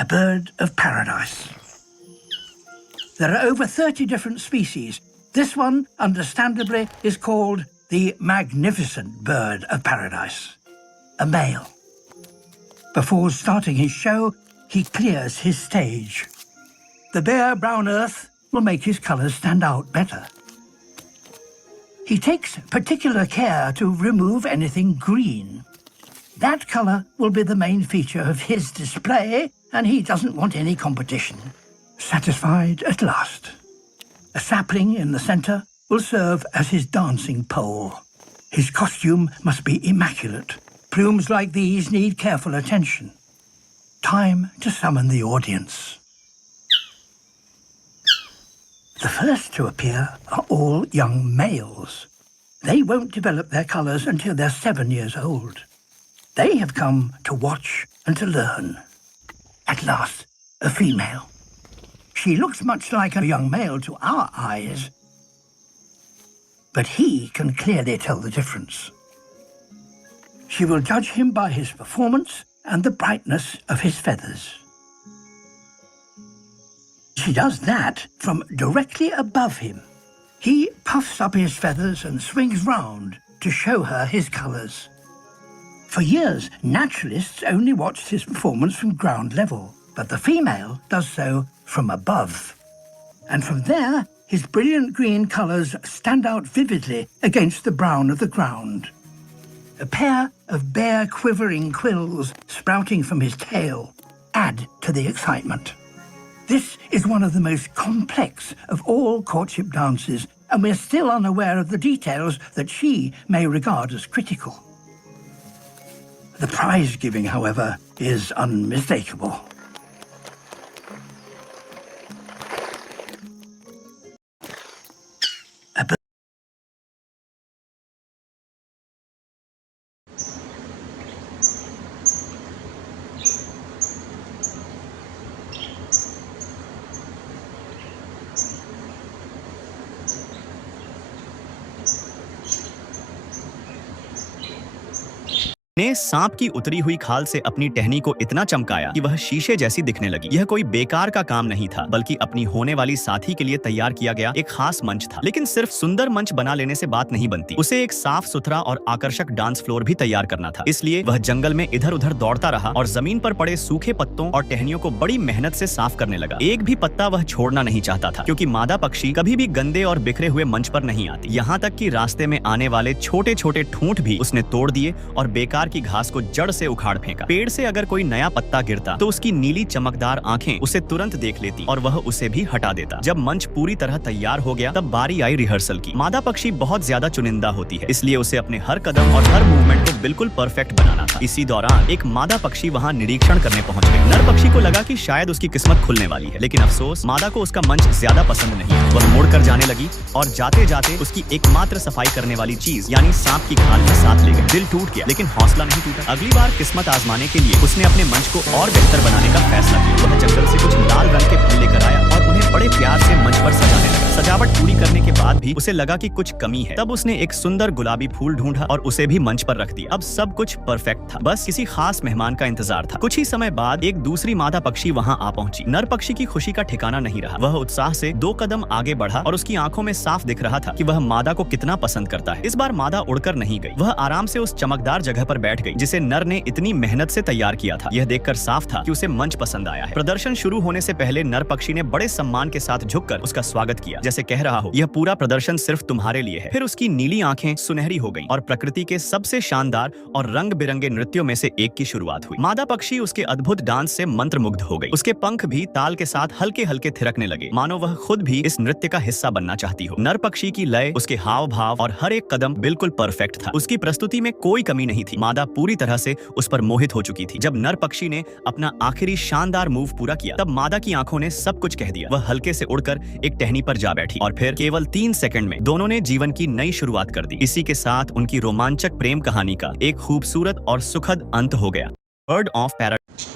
a bird of paradise. There are over 30 different species. This one, understandably, is called the magnificent bird of paradise, a male. Before starting his show, he clears his stage. The bare brown earth will make his colours stand out better. He takes particular care to remove anything green. That colour will be the main feature of his display, and he doesn't want any competition. Satisfied at last. A sapling in the centre will serve as his dancing pole. His costume must be immaculate. Plumes like these need careful attention. Time to summon the audience. The first to appear are all young males. They won't develop their colours until they're 7 years old. They have come to watch and to learn. At last, a female. She looks much like a young male to our eyes, but he can clearly tell the difference. She will judge him by his performance and the brightness of his feathers. She does that from directly above him. He puffs up his feathers and swings round to show her his colours. For years, naturalists only watched his performance from ground level, but the female does so from above. And from there, his brilliant green colours stand out vividly against the brown of the ground. A pair of bare quivering quills sprouting from his tail add to the excitement. This is one of the most complex of all courtship dances, and we're still unaware of the details that she may regard as critical. The prize-giving, however, is unmistakable. ने सांप की उतरी हुई खाल से अपनी टहनी को इतना चमकाया कि वह शीशे जैसी दिखने लगी। यह कोई बेकार का काम नहीं था, बल्कि अपनी होने वाली साथी के लिए तैयार किया गया एक खास मंच था। लेकिन सिर्फ सुंदर मंच बना लेने से बात नहीं बनती, उसे एक साफ सुथरा और आकर्षक डांस फ्लोर भी तैयार करना था। इसलिए वह जंगल में इधर उधर दौड़ता रहा और जमीन पर पड़े सूखे पत्तों और टहनियों को बड़ी मेहनत से साफ करने लगा। एक भी पत्ता वह छोड़ना नहीं चाहता था, क्योंकि मादा पक्षी कभी भी गंदे और बिखरे हुए मंच पर नहीं आती। यहाँ तक कि रास्ते में आने वाले छोटे छोटे ठूंठ भी उसने तोड़ दिए और बेकार की घास को जड़ से उखाड़ फेंका। पेड़ से अगर कोई नया पत्ता गिरता तो उसकी नीली चमकदार आंखें उसे तुरंत देख लेती और वह उसे भी हटा देता। जब मंच पूरी तरह तैयार हो गया, तब बारी आई रिहर्सल की। मादा पक्षी बहुत ज्यादा चुनिंदा होती है, इसलिए उसे अपने हर कदम और हर मूवमेंट को बिल्कुल परफेक्ट बनाना था। इसी दौरान एक मादा पक्षी वहाँ निरीक्षण करने पहुंच गई। नर पक्षी को लगा कि शायद उसकी किस्मत खुलने वाली है, लेकिन अफसोस, मादा को उसका मंच ज्यादा पसंद नहीं है। वह मुड़कर जाने लगी और जाते जाते उसकी एकमात्र सफाई करने वाली चीज यानी सांप की खाल के साथ ले गई। दिल टूट गया, लेकिन हौसला नहीं टूटा। अगली बार किस्मत आजमाने के लिए उसने अपने मंच को और बेहतर बनाने का फैसला किया। वह जंगल से कुछ लाल रंग के फूल लेकर आया और उन्हें बड़े प्यार से मंच पर सजाने लगा। सजावट पूरी करने के बाद भी उसे लगा कि कुछ कमी है। तब उसने एक सुंदर गुलाबी फूल ढूंढा और उसे भी मंच पर रख दिया। अब सब कुछ परफेक्ट था, बस किसी खास मेहमान का इंतजार था। कुछ ही समय बाद एक दूसरी मादा पक्षी वहां आ पहुंची। नर पक्षी की खुशी का ठिकाना नहीं रहा। वह उत्साह से 2 कदम आगे बढ़ा और उसकी आंखों में साफ दिख रहा था कि वह मादा को कितना पसंद करता है। इस बार मादा उड़कर नहीं गई, वह आराम से उस चमकदार जगह पर बैठ गई जिसे नर ने इतनी मेहनत से तैयार किया था। यह देखकर साफ था कि उसे मंच पसंद आया है। प्रदर्शन शुरू होने से पहले नर पक्षी ने बड़े सम्मान के साथ झुककर उसका स्वागत किया, जैसे कह रहा हो, यह पूरा प्रदर्शन सिर्फ तुम्हारे लिए है। फिर उसकी नीली आंखें सुनहरी हो गईं और प्रकृति के सबसे शानदार और रंग बिरंगे नृत्यों में से एक की शुरुआत हुई। मादा पक्षी उसके अद्भुत डांस से मंत्रमुग्ध हो गई। उसके पंख भी ताल के साथ हल्के हल्के थिरकने लगे, मानो वह खुद भी इस नृत्य का हिस्सा बनना चाहती हो। नर पक्षी की लय, उसके हाव भाव और हर एक कदम बिल्कुल परफेक्ट था। उसकी प्रस्तुति में कोई कमी नहीं थी। मादा पूरी तरह से उस पर मोहित हो चुकी थी। जब नर पक्षी ने अपना आखिरी शानदार मूव पूरा किया, तब मादा की आंखों ने सब कुछ कह दिया। वह हल्के से उड़कर एक टहनी पर जा बैठी और फिर केवल 3 सेकंड में दोनों ने जीवन की नई शुरुआत कर दी। इसी के साथ उनकी रोमांचक प्रेम कहानी का एक खूबसूरत और सुखद अंत हो गया। Bird of paradise.